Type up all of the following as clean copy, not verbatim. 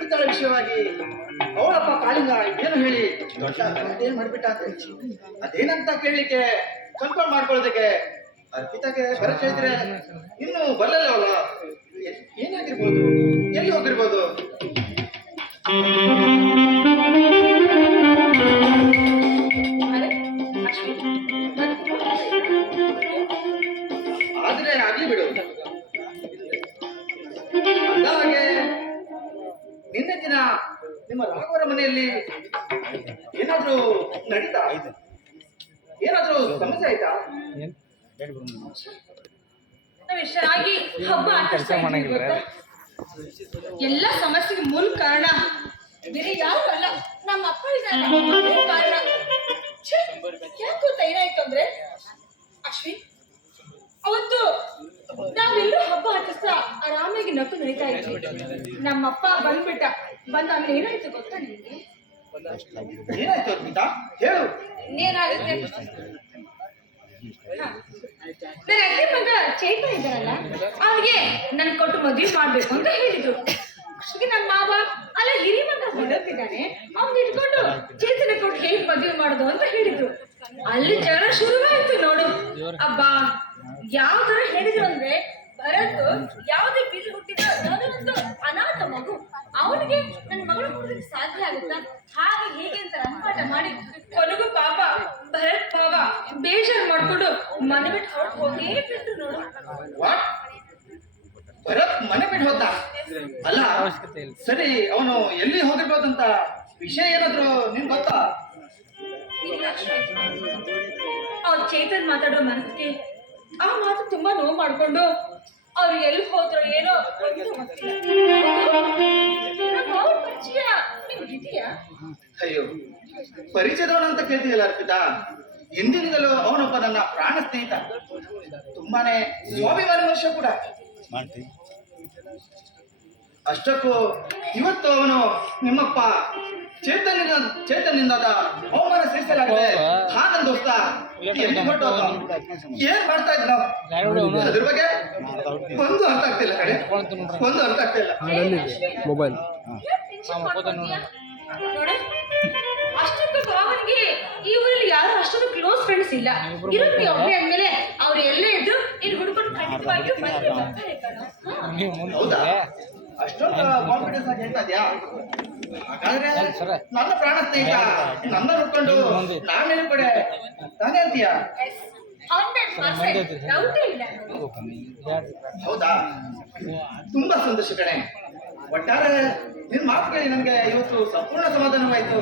ಅರ್ಪಿತಾಳ ವಿಷಯವಾಗಿ ಅವಳಪ್ಪ ಕಾಳಿಂಗ ಏನು ಹೇಳಿ ದೊಡ್ಡ ಏನ್ ಮಾಡಿಬಿಟ್ಟ ಅಂತ ಅದೇನಂತ ಕೇಳಲಿಕ್ಕೆ ಕನ್ಫರ್ಮ್ ಮಾಡ್ಕೊಳ್ಳೋದಕ್ಕೆ ಅರ್ಪಿತಾಗೆ ಬರ ಕೇಳಿದ್ರೆ ಇನ್ನು ಬರಲ್ಲವಲ್ಲ. ಏನಾಗಿರ್ಬೋದು, ಎಲ್ಲಿ ಹೋಗಿರ್ಬೋದು? ಆದ್ರೆ ಆಗ್ಲಿ ಬಿಡು. ಅಂದಾಗೆ ನಿನ್ನೆ ದಿನ ನಿಮ್ಮ ರಾಘವರ ಮನೆಯಲ್ಲಿ ಏನಾದ್ರೂ ನಡೀತಾ? ಏನಾದ್ರೂ ಸಮಸ್ಯೆ ಆಯ್ತಾ? ಚೆನ್ನಾಗಿ ಹಬ್ಬ ಎಲ್ಲ ಸಮಸ್ಯೆಗೆ ಮೂಲ ಕಾರಣ ಬೇರೆ ಯಾರು ಅಲ್ಲ, ನಮ್ಮ ಅಪ್ಪ ಇದ್ದಾರೆ ಕಾರಣ. ಯಾಕೆ ಗೊತ್ತಾ ಏನಾಯ್ತು ಅಂದ್ರೆ ಅಶ್ವಿನ್, ಅವತ್ತು ನಾವೆಲ್ಲರೂ ಹಬ್ಬ ಆಚರಿಸ್ತಾ ಆರಾಮಾಗಿ ನಕ್ಕು ನಡೀತಾ ಇದ್ವಿ. ನಮ್ಮಪ್ಪ ಬಂದ್ಬಿಟ್ಟ. ಆಮೇಲೆ ಏನಾಯ್ತು ಗೊತ್ತಾ ನಿಮ್ಗೆ? ಏನಾಯ್ತು ಅರ್ಪಿತಾ, ಹೇಳು. ಇನ್ನೇನಾಗುತ್ತೆ, ನನ್ನ ಅತ್ತೆ ಮಗ ಚೇತನ್ ಇದ್ದಾರಲ್ಲ, ಅವ್ನಿಗೆ ನನ್ ಕೊಟ್ಟು ಮದ್ವೆ ಮಾಡ್ಬೇಕು ಅಂತ ಹೇಳಿದ್ರು. ಅಷ್ಟಿಗೆ ನನ್ನ ಮಾವ ಅಲ್ಲ ಹಿರಿ ಮಗ ಬಡಕ್ಕಿದ್ದಾನೆ, ಅವ್ನ್ ಇಟ್ಕೊಂಡು ಚೇತನ ಕೊಟ್ಟು ಹೇಗ್ ಮದ್ವೆ ಮಾಡುದು ಅಂತ ಹೇಳಿದ್ರು. ಅಲ್ಲಿ ಜಗಳ ಶುರುವಾಯ್ತು ನೋಡು. ಅಬ್ಬಾ, ಯಾವ ತರ ಹೇಳಿದ್ರು ಅಂದ್ರೆ ಭರತ್ ಯಾವುದೇ ಬೀದಿ ಹುಟ್ಟಿದ ಯಾವುದೋ ಒಂದು ಅನಾಥ ಮಗು, ಅವನಿಗೆ ನನ್ನ ಮಗಳು ಕೊಡೋದಕ್ಕೆ ಸಾಧ್ಯ ಆಗುತ್ತಾ? ಹಾಗೆ ಹೇಗೆ ಅಂತ ರಂಪಾಟ ಮಾಡಿ ಕೊನೆಗೂ ಪಾಪ ಭರತ್ ಮಾವ ಬೇಜಾರು ಮಾಡ್ಕೊಂಡು ಮನೆ ಬಿಟ್ಟು ಹೊರಟು ಹೋಗೇ ಬಿಟ್ಟು ನೋಡು. ಭರತ್ ಮನೆ ಬಿಟ್ಟು ಹೋದ? ಅಲ್ಲ ಸರಿ, ಅವನು ಎಲ್ಲಿ ಹೋಗಿರ್ಬೋದಂತ ವಿಷಯ ಏನಾದ್ರು ನಿನ್ ಗೊತ್ತಾ? ಅವ್ರು ಚೇತನ್ ಮಾತಾಡೋ ಮನಸ್ಸಿಗೆ ಆ ಮಾತು ತುಂಬಾ ನೋವು ಮಾಡ್ಕೊಂಡು ಅವ್ರು ಎಲ್ಲಿ ಹೋದ್ರು ಏನೋ ಅಯ್ಯೋ, ಪರಿಚಯದವನಂತ ಕೇಳ್ತೀಯಲ್ಲ ಅರ್ಪಿತಾ. ಎಂದಿನಿಂದಲೂ ಅವನೊಬ್ಬ ನನ್ನ ಪ್ರಾಣ ಸ್ನೇಹಿತ, ತುಂಬಾನೇ ಸ್ವಾಭಿಮಾನಿ ಮನುಷ್ಯ ಕೂಡ. ಅಷ್ಟಕ್ಕೂ ಇವತ್ತು ಅವನು ನಿಮ್ಮಪ್ಪ ಚೇತನ್ನಿಂದಾದ ಅವಮಾನ ಸಹಿಸಲಾಗಿದೆ. ಹಾಗಂದ ದೋಸ್ತ ಎಲ್ಲಿ ಹೊರಟು ಏನ್ ಮಾಡ್ತಾ ಇದ್ ನಾವು? ಅದ್ರ ಬಗ್ಗೆ ಒಂದು ಅರ್ಥ ಆಗ್ತಿಲ್ಲ ಕಡೆ, ಒಂದು ಅರ್ಥ ಆಗ್ತಿಲ್ಲ. ಮೊಬೈಲ್ ಅಷ್ಟೊಂದು ಭಾವನಿಗೆ ಈ ಊರಲ್ಲಿ ಯಾರು ಅಷ್ಟೊಂದು ಕ್ಲೋಸ್ ಫ್ರೆಂಡ್ಸ್ ಇಲ್ಲ. ಇರುತ್ತೆ ಒಬ್ಬನೇ ಅಂದ್ಮೇಲೆ ಅವ್ರು ಎಲ್ಲೇ ಇದ್ದು ಇಲ್ಲಿ ಹುಡ್ಕೊಂಡು ಖಂಡಿತವಾಗಿಯೂ ಮನೆಗೆ ಬರ್ತಾರೆ ಕಣ. ಹೌದಾ? ಅಷ್ಟೊಂದು ಕಾನ್ಫಿಡೆನ್ಸ್ ಆಗಿ ಹೇಳ್ತಾ ಇದ್ಯಾ? ಹಾಗಾದ್ರೆ ನನ್ನ ಪ್ರಾಣ ಸ್ನೇಹಿತ ನನ್ನ ನೋಡ್ಕೊಂಡು ನಾನೇನು ಕಡೆ ತಾನೇ ಅಂತೀಯಾ? ಹೌದಾ? ತುಂಬಾ ಸಂತೋಷ ಕಣೆ. ಒಟ್ಟಾರೆ ನಿನ್ ಮಾತು ಕೇಳಿ ನನಗೆ ಇವತ್ತು ಸಂಪೂರ್ಣ ಸಮಾಧಾನವಾಯ್ತು.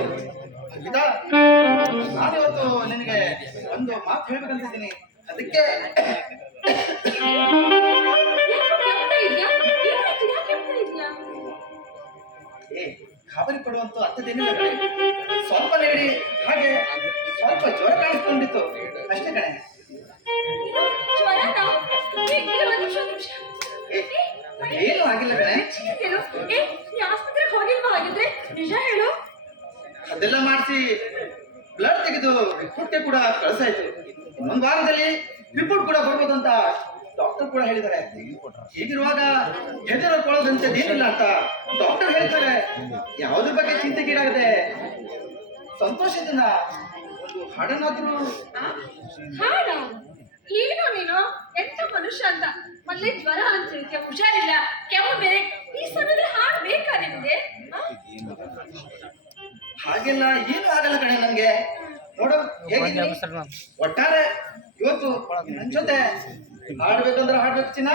ನಾನಿವತ್ತು ನಿನಗೆ ಒಂದು ಮಾತು ಹೇಳ್ಬೇಕಂತಿದ್ದೀನಿ. ಅದಕ್ಕೆ ಗಾಬರಿ ಪಡುವಂತ ಅರ್ಥದೇನಿಲ್ಲ ಕಣೆ. ಸ್ವಲ್ಪ ನೆಗಡಿ, ಹಾಗೆ ಸ್ವಲ್ಪ ಜ್ವರ ಕಾಣಿಸ್ಕೊಂಡಿತ್ತು ಅಷ್ಟೇ ಕಣೆ. ಏನು ಆಗಿಲ್ಲ ಕಣೆ. ಆಸ್ಪತ್ರೆಗೆ ಹೋಗಿಲ್ವಾ? ಹಾಗಿದ್ರೆ ನಿಜ ಹೇಳು. ಅದೆಲ್ಲ ಮಾಡಿಸಿ ಬ್ಲಡ್ ತೆಗೆದು ರಿಪೋರ್ಟ್ಗೆ ಕೂಡ ಕಳಿಸಾಯ್ತು. ಇನ್ನೊಂದು ವಾರದಲ್ಲಿ ರಿಪೋರ್ಟ್ ಕೂಡ ಬರ್ಬೋದು ಅಂತ ಡಾಕ್ಟರ್ ಕೂಡ ಹೇಳಿದ್ದಾರೆ. ಹೀಗಿರುವಾಗ ಹೆದರಿಕೊಳ್ಳೋದಂತದೇನಿಲ್ಲ ಅಂತ ಡಾಕ್ಟರ್ ಹೇಳ್ತಾರೆ. ಯಾವುದ್ರ ಬಗ್ಗೆ ಚಿಂತೆಗೀಡಾಗದೆ ಸಂತೋಷದಿಂದ ಒಂದು ಹಾಡನ್ನಾದ್ರೂ. ಹಾಡ? ಏನು ನೀನು ಎಂತ ಮನುಷ್ಯ ಅಂತ. ಮೊದಲೇ ಜ್ವರ ಅಂತ ಹೇಳ್ತೀಯ, ಹುಷಾರಿಲ್ಲ, ಕೆಮ್ಮು ಬೇರೆ. ಈ ಸಮಯದಲ್ಲಿ ಹಾಡು ಬೇಕಾ ನಿಮ್ಗೆ? ಹಾಗೆಲ್ಲ ಏನು ಆಗಲ್ಲ ಕಣೆ ನನ್ಗೆ. ನೋಡು ಹೇಗಿದ್ದೀನಿ. ಒಟ್ಟಾರೆ ಇವತ್ತು ನನ್ ಜೊತೆ ಹಾಡ್ಬೇಕಂದ್ರೆ ಹಾಡ್ಬೇಕು ಚಿನ್ನ.